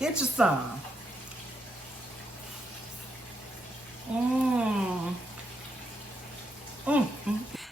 Get you some. Mmm.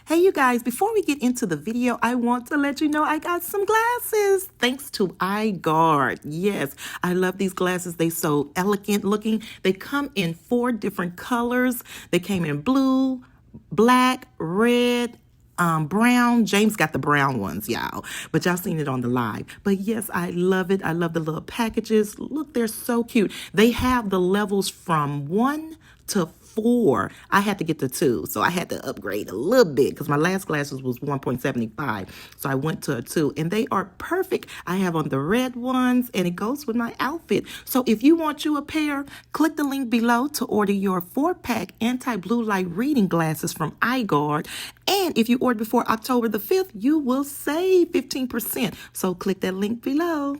Hey you guys, before we get into the video, I want to let you know I got some glasses thanks to iGuard. Yes, I love these glasses. They so elegant looking. They come in 4 different colors. They came in blue, black, red, brown. James got the brown ones, y'all, but y'all seen it on the live. But yes, I love it. I love the little packages. Look, they're so cute. They have the levels from 1 to 4. I had to get to 2, so I had to upgrade a little bit because my last glasses was 1.75, so I went to a 2, and they are perfect. I have on the red ones, and it goes with my outfit. So if you want you a pair, click the link below to order your 4-pack anti-blue light reading glasses from iGuard. And if you order before October the 5th, you will save 15%. So click that link below.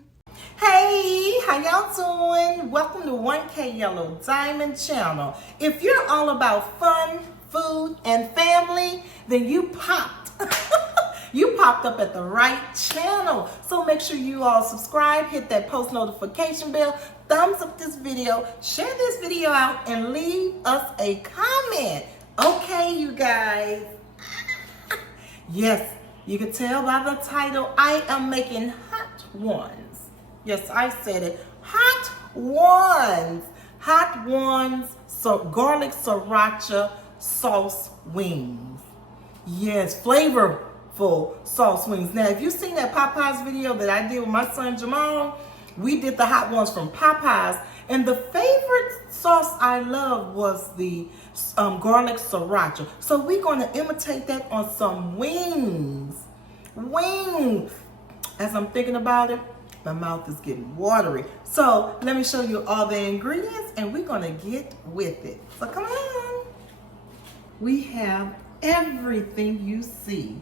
Hey, how y'all doing? Welcome to 1K Yellow Diamond channel. If you're all about fun, food, and family, then you popped. You popped up at the right channel. So make sure you all subscribe, hit that post notification bell, thumbs up this video, share this video out, and leave us a comment. Okay, you guys. Yes, you can tell by the title, I am making hot ones. Yes, I said it. Hot ones. Hot ones. So garlic sriracha sauce wings. Yes, flavorful sauce wings. Now, if you've seen that Popeye's video that I did with my son Jamal, we did the hot ones from Popeye's. And the favorite sauce I love was the garlic sriracha. So we're going to imitate that on some wings. Wings. As I'm thinking about it, my mouth is getting watery. So let me show you all the ingredients and we're gonna get with it. So come on. We have everything you see.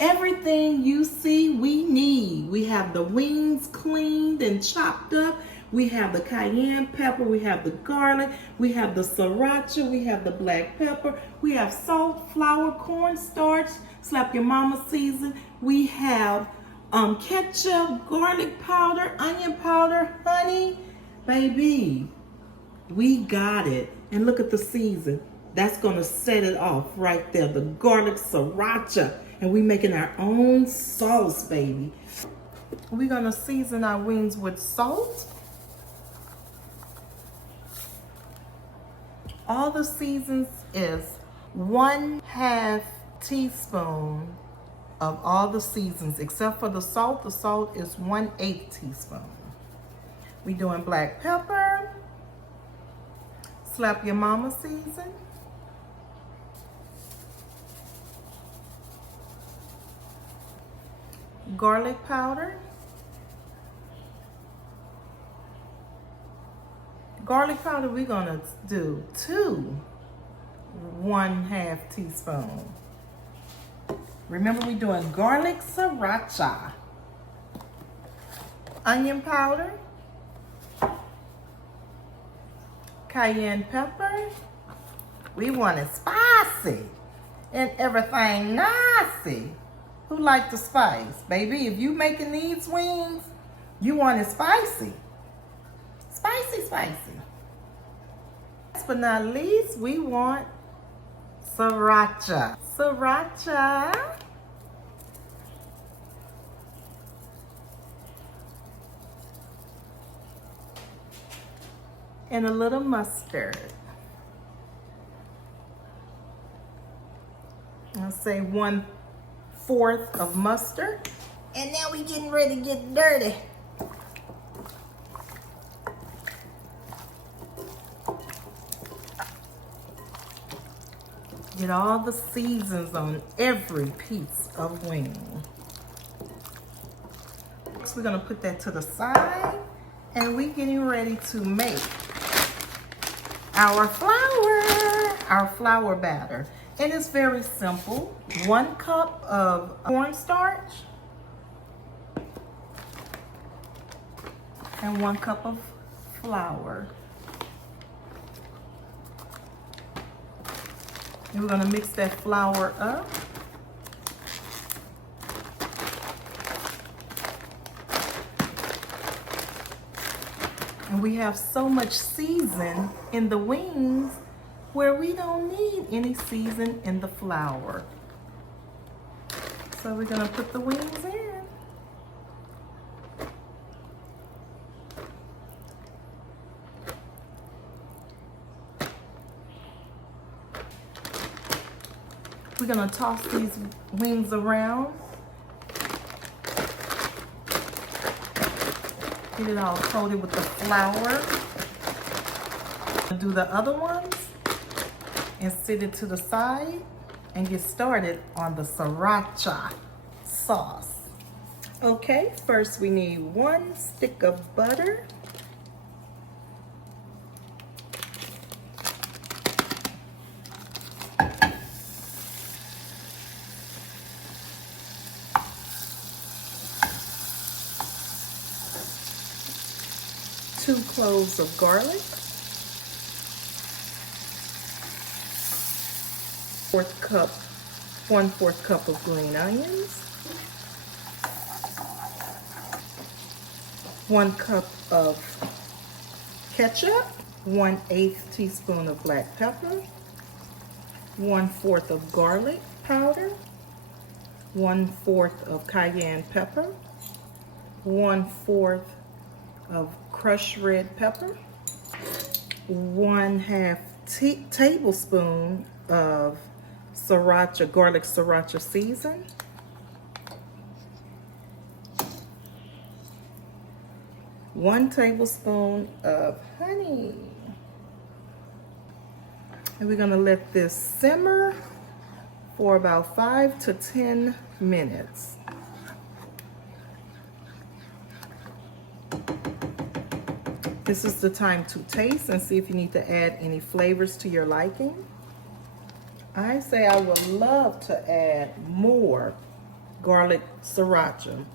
Everything you see we need. We have the wings cleaned and chopped up. We have the cayenne pepper, we have the garlic, we have the sriracha, we have the black pepper, we have salt, flour, cornstarch, slap your mama season. We have ketchup, garlic powder, onion powder, honey. Baby, we got it. And look at the season. That's gonna set it off right there, the garlic sriracha. And we making our own sauce, baby. We're gonna season our wings with salt. All the seasons is 1/2 teaspoon of all the seasons, except for the salt. The salt is 1/8 teaspoon. We doing black pepper, slap your mama season, garlic powder, we're gonna do 2 1/2 teaspoon. Remember, we're doing garlic sriracha. Onion powder. Cayenne pepper. We want it spicy and everything nasty. Who like the spice? Baby, if you making these wings, you want it spicy. Spicy, spicy. Last but not least, we want sriracha. Sriracha. And a little mustard. I'll say 1/4 of mustard. And now we getting ready to get dirty. Get all the seasons on every piece of wing. Next, we're gonna put that to the side, and we're getting ready to make our flour batter. And it's very simple. 1 cup of cornstarch and 1 cup of flour. And we're gonna mix that flour up. And we have so much season in the wings where we don't need any season in the flour. So we're gonna put the wings in. We're gonna toss these wings around. Get it all coated with the flour. Do the other ones and sit it to the side and get started on the sriracha sauce. Okay, first we need 1 stick of butter. Two cloves of garlic, 1/4 cup of green onions, 1 cup of ketchup, 1/8 teaspoon of black pepper, 1/4 of garlic powder, 1/4 of cayenne pepper, 1/4 of crushed red pepper, 1/2 tablespoon of garlic sriracha season, 1 tablespoon of honey. And we're gonna let this simmer for about 5 to 10 minutes. This is the time to taste and see if you need to add any flavors to your liking. I say I would love to add more garlic sriracha.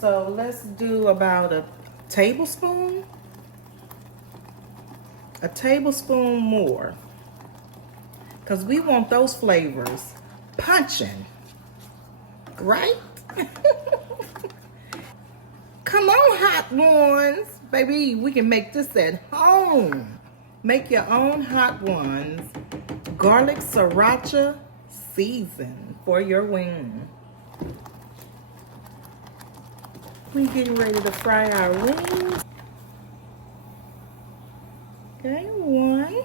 So let's do about a tablespoon more, because we want those flavors punching, right? Come on, hot ones. Baby, we can make this at home. Make your own hot ones. Garlic sriracha season for your wing. We getting ready to fry our wings. Okay, 1.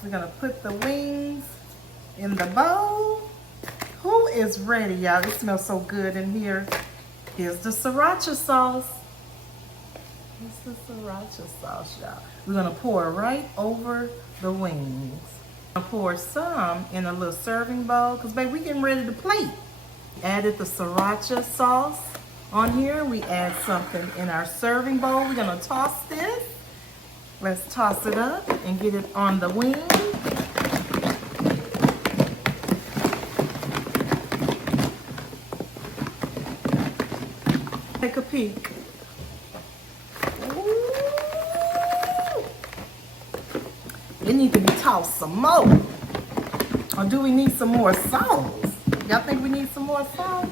We're gonna put the wings in the bowl. Who is ready, y'all? It smells so good in here. Here's the sriracha sauce. Here's the sriracha sauce, y'all. We're gonna pour right over the wings. I'm gonna pour some in a little serving bowl, because baby, we getting ready to plate. Added the sriracha sauce on here. We add something in our serving bowl. We're gonna toss this. Let's toss it up and get it on the wing. Take a peek. Ooh. It needs to be tossed some more. Or do we need some more sauce? Y'all think we need some more sauce?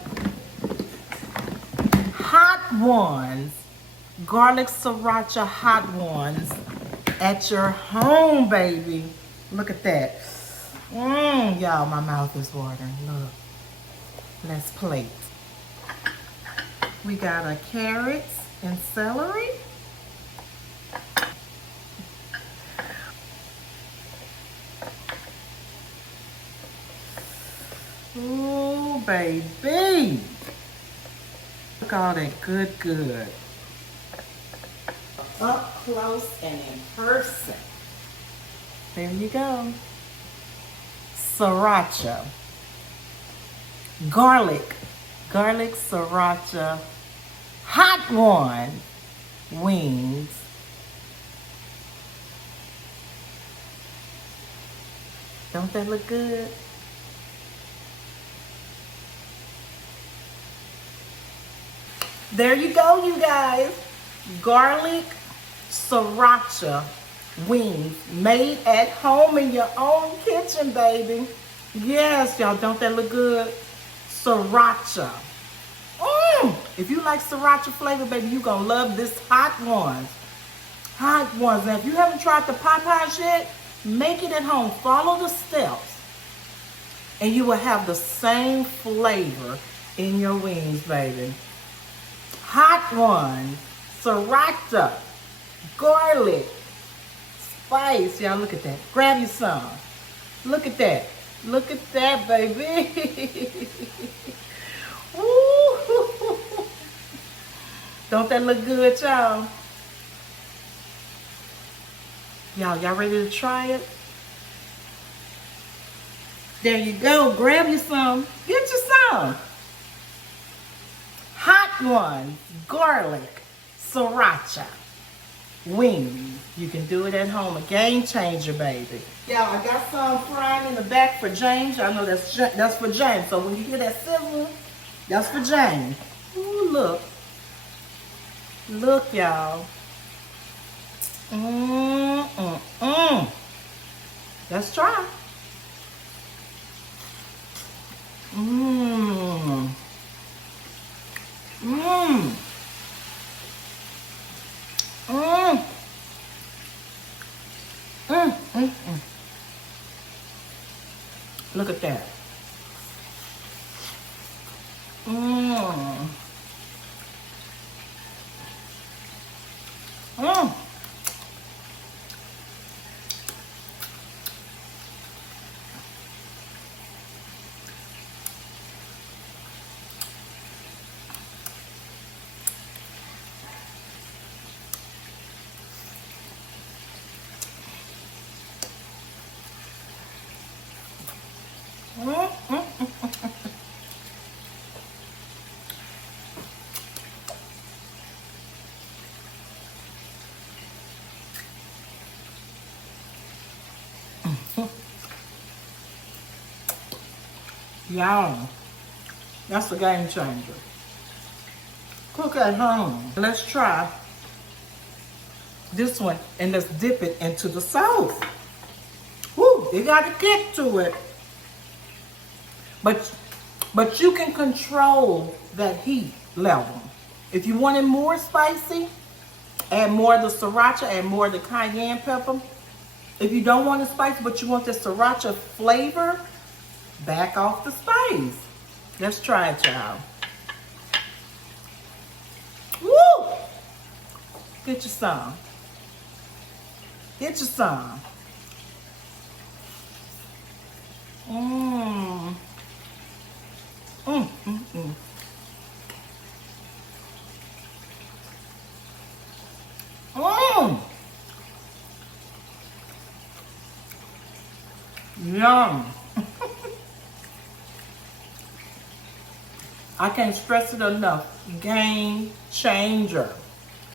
Hot ones. Garlic sriracha hot ones at your home, baby. Look at that. Y'all, my mouth is watering. Look. Let's plate. We got a carrots and celery. Ooh, baby. Look at all that good. Up close and in person. There you go. Sriracha. Garlic Sriracha hot one wings. Don't that look good? There you go, you guys. Garlic Sriracha wings made at home in your own kitchen, baby. Yes, y'all, don't that look good? Sriracha. If you like sriracha flavor, baby, you're going to love this hot ones. Hot ones. Now, if you haven't tried the Popeyes yet, make it at home. Follow the steps. And you will have the same flavor in your wings, baby. Hot ones. Sriracha. Garlic. Spice. Y'all, look at that. Grab you some. Look at that. Look at that, baby. Ooh. Don't that look good, y'all? Y'all ready to try it? There you go. Grab you some. Get you some. Hot ones. Garlic Sriracha wings. You can do it at home. A game changer, baby. Y'all, I got some frying in the back for James. Y'all know that's for James. So when you hear that sizzling, that's for James. Ooh, look. Look, y'all. Let's try. Look at that. Y'all, that's a game changer. Cook at home. Let's try this one and let's dip it into the sauce. Woo, it got a kick to it. But you can control that heat level. If you want it more spicy, add more of the sriracha, add more of the cayenne pepper. If you don't want it spicy, but you want the sriracha flavor, back off the spice. Let's try it, y'all. Woo! Get you some. Get you some. Yum. I can't stress it enough. Game changer.